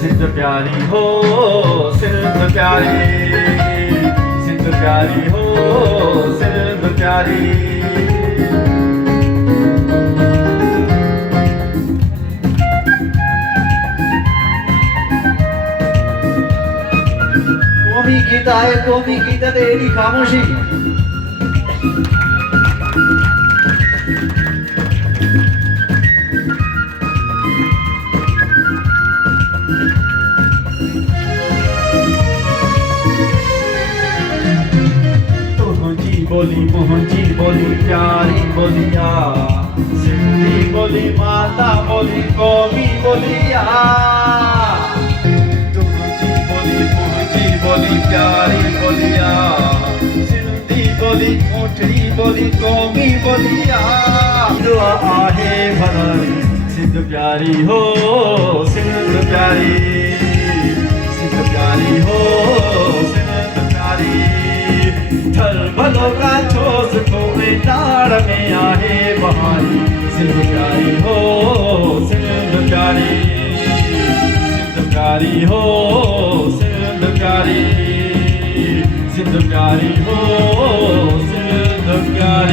सिंध प्यारी हो सिंध प्यारी सिंध प्यारी हो सिंध प्यारी कौमी गीत आए कौमी गीत तेरी खामोशी बोली मोहनजी बोली प्यारी बोलिया सिंधी बोली माता बोली कौमी बोलिया तुमजी बोली मोहनजी बोली प्यारी बोलिया सिंधी बोली मोठड़ी बोली कौमी बोलिया दुआ आहे भरारी सिंध प्यारी हो सिंध प्यारी सिंध प्यारी हो सिंध प्यारी थल भलो का ठोस थोड़े तार में आहे बहारी सिंध प्यारी हो सिंध प्यारी सिंध प्यारी हो सिंध प्यारी सिंध प्यारी हो